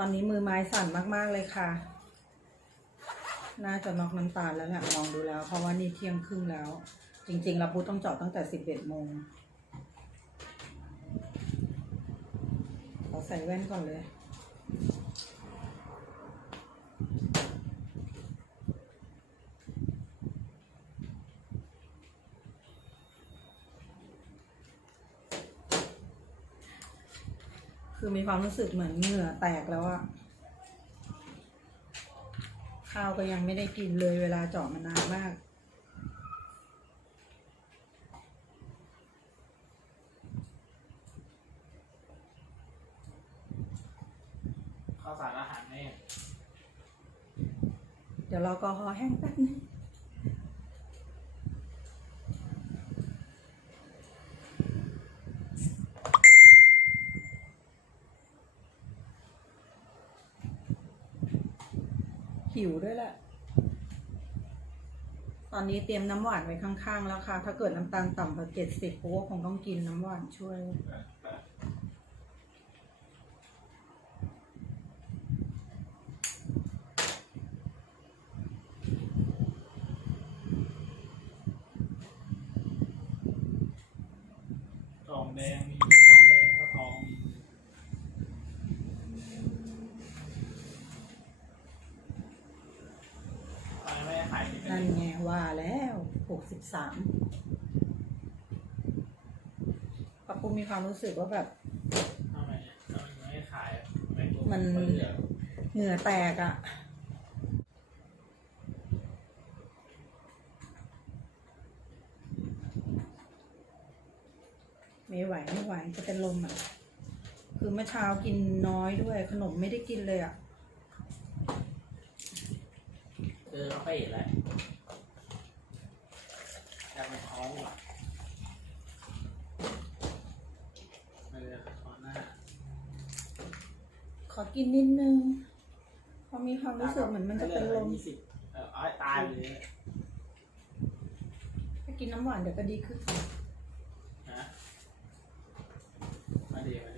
ตอนนี้มือไม้สั่นมากๆเลยค่ะ น่าจะนอกน้ำตาลแล้วแหละมองดูแล้ว เพราะว่านี่เที่ยงครึ่งแล้ว จริงๆเราพูดต้องจอดตั้งแต่สิบเอ็ดโมงเราใส่แว่นก่อนเลย คือมีความรู้สึกเหมือนเหงื่อแตกแล้วอะข้าวก็ยังไม่ได้กินเลยเวลาเจาะมานานมากข้าวสารอาหารแม่เดี๋ยวรอแอลกอฮอล์แห้งแป๊บนึง หิวด้วยแหละ ตอนนี้เตรียมน้ำหวานไว้ข้างๆแล้วค่ะ ถ้าเกิดน้ำตาลต่ำกว่าเจ็ดสิบกูก็คงต้องกินน้ำหวานช่วย ทองแดงมีทองแดงก็ทองมีทำไมไม่ให้ขายที่เป็ นั่นนไงว่าแล้วหกสิบสามปะปูมีความรู้สึกว่าแบบ ทำไมทำไมไม่ให้ขายไม่ตัวมันเหลือเหงื่อแตกอะ่ะไม่ไหวไม่ไหวจะเป็นลมอะ่ะคือเมื่อเช้ากินน้อยด้วย ขนมไม่ได้กินเลยอะ่ะเออเขาไปเห็นแล้ว อยากไปท้องว่ะไม่เลยท้องหน้าขอกินนิดนึงเพราะมีความรู้สึกเหมือนมันจะเป็นลม ยี่สิบเออเอาให้ตายเลยถ้ากินน้ำหวานเดี๋ยวก็ดีขึ้น นะมาดีมาดีให้มาดี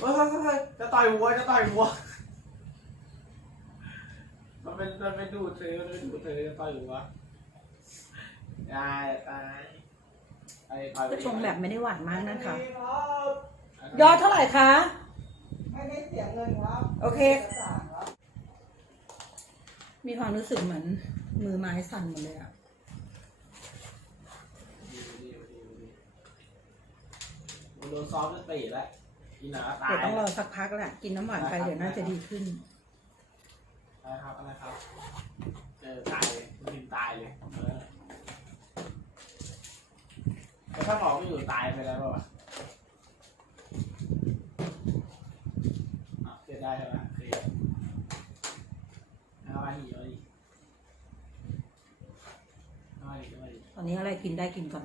เฮ้ยเฮ้ยเฮ้ยจะต่อยหัวจะต่อยหัว มันเป็นมันเป็นดูดเธอมันเป็นดูดเธอจะต่อยหัวตายตายไปต่อยก็ชงแบบไม่ได้หวานมากนะคะยยออดดเท่าไหร่คะ ไม่ได้เสียเงินครับโอเคเอกสารครับมีความรู้สึกเหมือน มือไม้สั่นหมดเลยอะมันโดนซ้อมจนตีแล้ว อีหนาตายเดี๋ยวต้องรอสักพักแหละกินน้ำหวานไปเดี๋ยวน่าจะดีขึ้นอะไรครับอะไรครับเจอตายเลยมันพิมพ์ตายเลยเออแต่ถ้าหมอไม่อยู่ตายไปแล้วเปล่าวะอะเสียได้ใช่ไหมโอเคเอามาดีเอาดีเอามาดีเอามาดีตอนนี้อะไรกินได้กินก่อน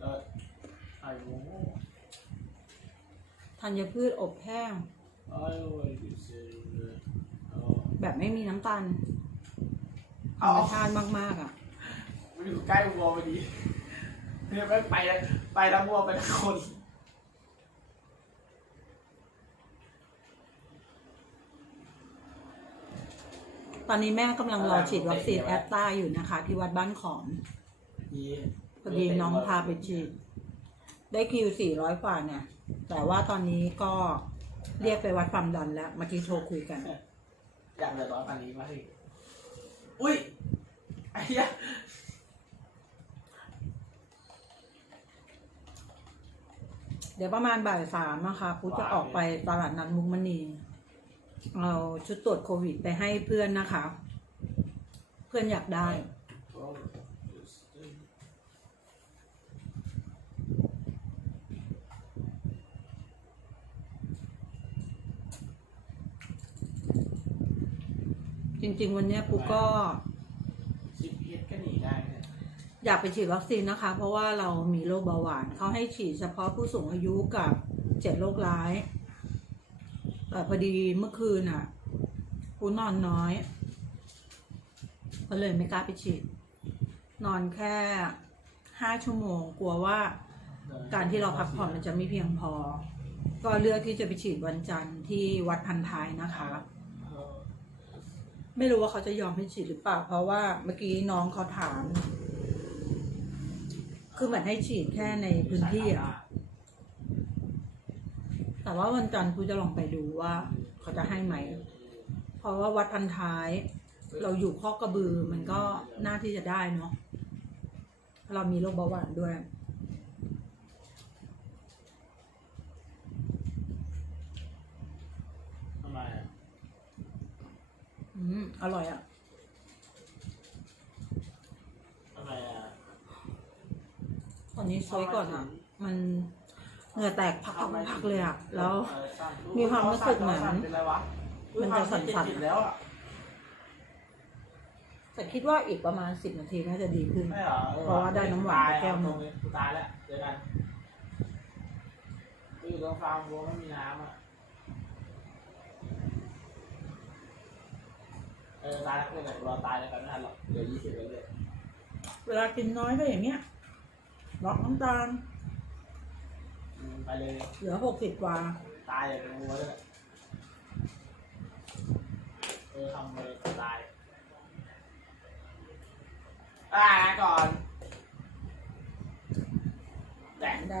เออไอ้โง่ ธัญพืชอบแห้งไอ้โว้ยดิเซลเลยเอาแบบไม่มีน้ำตาลธรเอารมชาติมาก ๆ อะมันอยู่ใกล้วัวพอดีเนี่ยไม่ไปแล้วไปแล้ววัวไปทั้งคนตอนนี้แม่กำลังรอฉีดวัคซีนแอสตราอยู่นะคะ ที่วัดบ้านขอมดีพอดีน้องพาไปฉีด ได้คิวสี่ร้อยกว่าเนี่ย แต่ว่าตอนนี้ก็เรียกไปวัดความดันแล้วเมื่อกี้โทรคุยกัน อยากเดือดร้อนพันนี้มาสิอุ้ยไอ้เหี้ยเดี๋ยวประมาณบ่ายสามนะคะพุทธจะออกไปตลาดนัดมุกมณีเอาชุดตรวจโควิดไปให้เพื่อนนะคะ เพื่อนอยากได้ จริง ๆ วันเนี้ยปุ๊กก็ชิปเฮ็ดก็หนีได้เนี่ยอยากไปฉีดวัคซีนนะคะ เพราะว่าเรามีโรคเบาหวานเขาให้ฉีดเฉพาะผู้สูงอายุกับเจ็ดโรคร้าย แต่พอดีเมื่อคืนอะกูนอนน้อย ก็เลยไม่กล้าไปฉีด นอนแค่ห้าชั่วโมง กลัวว่าการที่เราพักผ่อนมันจะไม่เพียงพอ ก็เลือกที่จะไปฉีดวันจันทร์ที่วัดพันท้ายนะคะ ไม่รู้ว่าเขาจะยอมให้ฉีดหรือเปล่า เพราะว่าเมื่อกี้น้องเขาถาม คือเหมือนให้ฉีดแค่ในพื้นที่อะแต่ว่าวันจันทร์กูจะลองไปดูว่าเขาจะให้ไหม เพราะว่าวัดพันท้าย เราอยู่ข้อกระบือมันก็น่าที่จะได้เนาะเรามีโรคเบาหวานด้วย ทำไมอะ อืมอร่อยอะ่ะทำไมอะตอนนี้ซวยก่อนอะ่ะ มันเหงื่อแตกพักๆพักๆเลยอะ่ะ แล้ว มีความรู้สึกเหมือนเป็นไรวะมันจะสั่นๆ ติดๆแล้วอะแต่คิดว่าอีกประมาณสิบนาทีน่าจะดีขึ้น ไม่เหรอออเพราะว่าได้น้ำหวานไปแก้วหนึ่งตรงนี้กูตายแล้วเจอกันกูอยู่ตรงฟาร์มวัวไม่มีน้ำอะ เออตายแล้วเพื่อนอะเราตายแล้วกันไม่ทันหรอกเหลือยี่สิบแล้วเลยเวลากินน้อยก็อย่างเงี้ยล็อกน้ำตาลอืมไปเลยเหลือหกสิบกว่า ตายอย่างงัวเลยแหละเออทำเลยตายอ่าก่อนแดกไม่ได้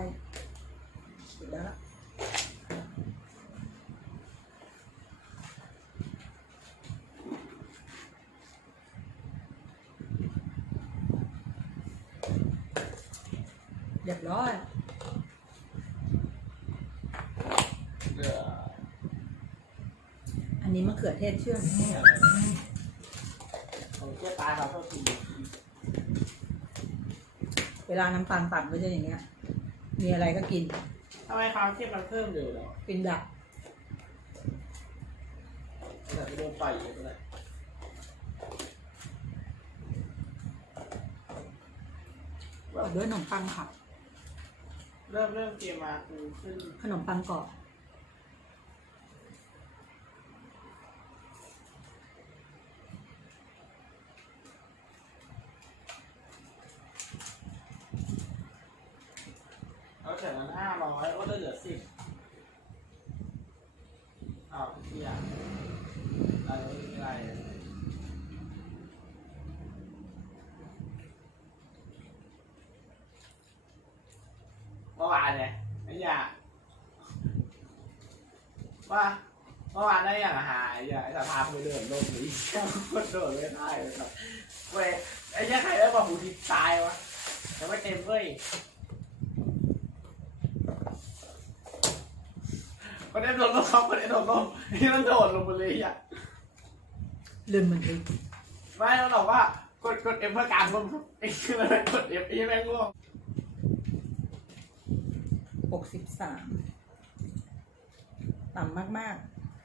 ฉีดแล้ว ล่ะเรียบร้อยเดืออันนี้มะเขือเทศเชื่อมผมเชื่อตายครับโทษทีเวลาน้ำตาลต่ำก็จะอย่างเงี้ย มีอะไรก็กิน ทำไมความเข้มมันเพิ่มเร็วเหรอกินดักแต่ไม่โดนปล่อยอีกเลยต่อด้วยขนมปังค่ะ เริ่มเริ่มเกมมาคือขึ้นขนมปังกรอบเอาแต่นั้นห้าร้อยก็ได้เหลือสิบอ้าวเที่ยอะไรอะไรเมื่อวานเนี่ยไอ้ยา ว่าเมื่อวานได้อย่างหายอย่าไอ้สภาพไปเดินลงหรือแค่คนโดดไม่ได้เลยครับเว้ยไอ้เหี้ยใครได้บอกหูทิพตายวะยังไม่เต็มเว้ยคนนี้โดนลงครับคนนี้โดนลงนี่มันโดดลงไปเลยอะลืมมันทึกไม่ต้องบอกว่ากดกดเอ็มเพื่อการรวมไอ้คืออะไรกดเอฟไอ้แม่งง่วงหกสิบสาม ต่ำมาก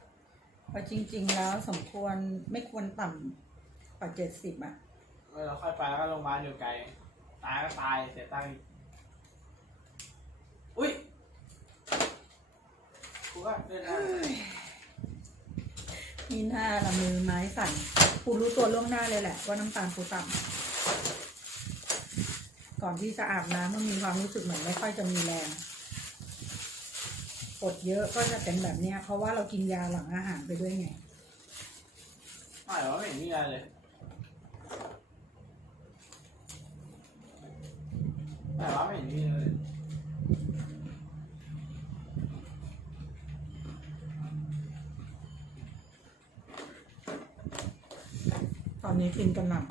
ๆเพราะจริง ๆ แล้วสมควรไม่ควรต่ำกว่าเจ็ดสิบอะเออเราค่อยไปแล้วก็โรงพยาบาลอยู่ไกล ตายก็ตายเสียตังค์อีกอุ้ยกูก็เดินได้มีหน้าละมือไม้สั่นกูรู้ตัวล่วงหน้าเลยแหละว่าน้ำตาลกูต่ำก่อนที่จะอาบน้ำมันมีความรู้สึกเหมือนไม่ค่อยจะมีแรง กดเยอะก็จะเป็นแบบเนี้ยเพราะว่าเรากินยาหลังอาหารไปด้วยไง ไม่หรอไม่เห็นมีอะไรเลยแต่ว่าไม่เห็นมีอะไรเลยตอนนี้กินกันหนัก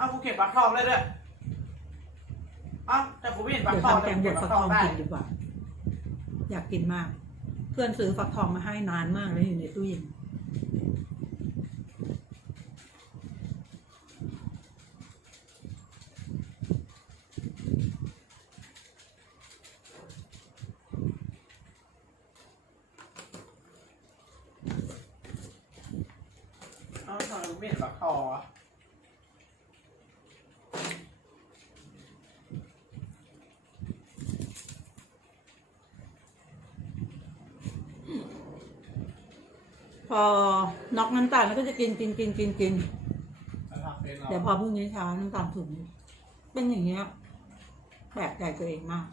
อ้าวกูเก็บปลักทองได้ด้วยอ้าวแต่กูไม่เห็นปลักเดี๋ยวทองทำแกงบเก็ดบปฟัลักกททอองงได้กินดีกว่า อยากกินมาก เพื่อนซื้อฟักทองมาให้นานมากแล้วอยู่ในตู้เย็นอ้าวทำไมไม่เห็นบักทอวะ พอน็อกน้ำตาลแล้วก็จะกินกินกินกินกินแล้วทำเป็นเหรอเดี๋ยวพอพรุ่งนี้เช้าน้ำตาลถึงเป็นอย่างเงี้ยแปลกใจตัวเองมาก